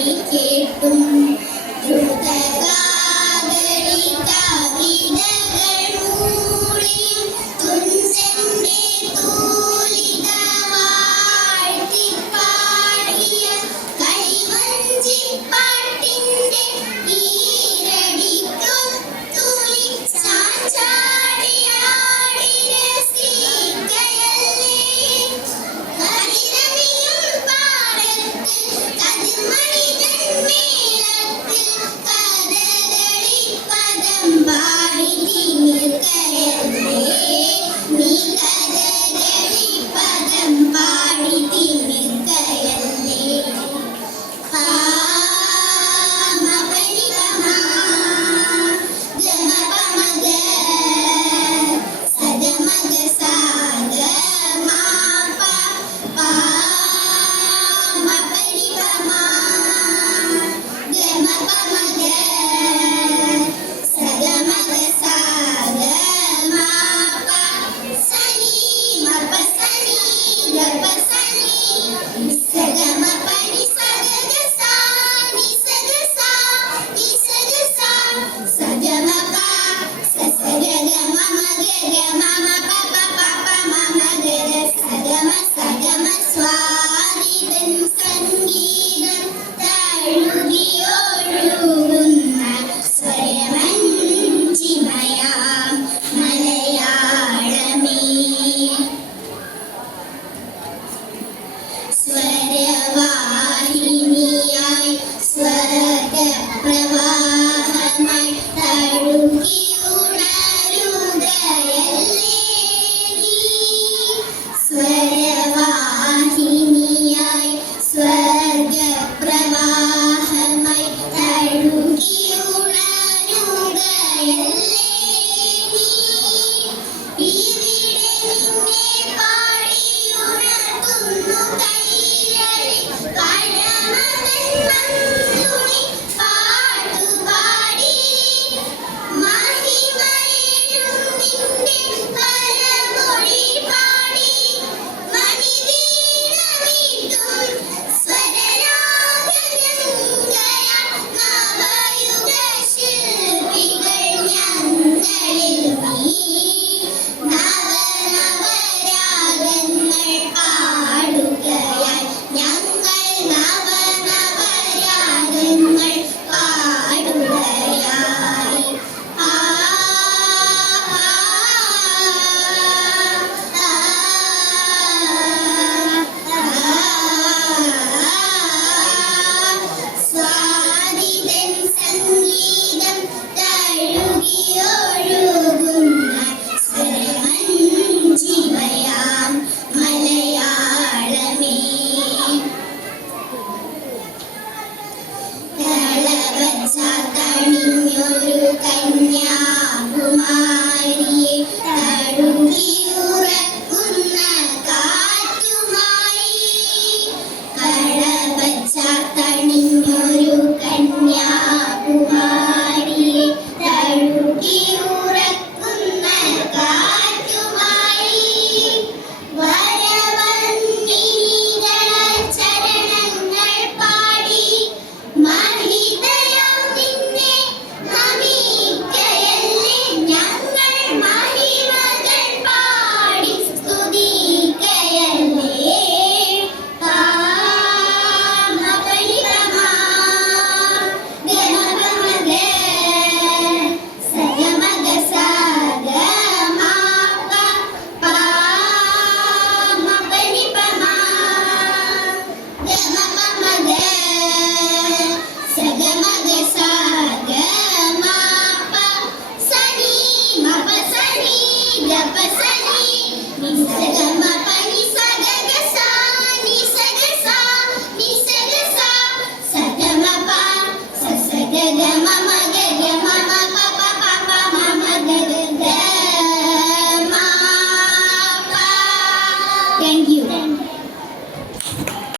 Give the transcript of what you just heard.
really Amém.